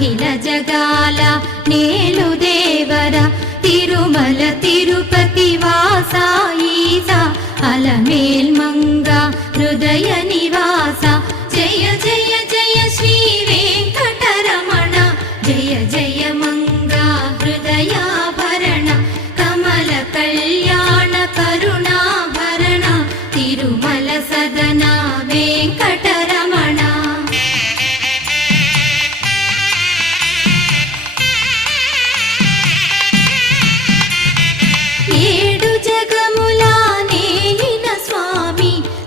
అఖిల జగాల నేలు దేవర తిరుమల తిరుపతి వాస ఈసా అలమేల్ మంగ హృదయ నివాస జయ జయ జయ శ్రీ వెంకటరమణ జయ జయ మంగ హృదయాభరణ కమల కళ్యాణ కరుణాభరణ తిరుమల సదన వెంకట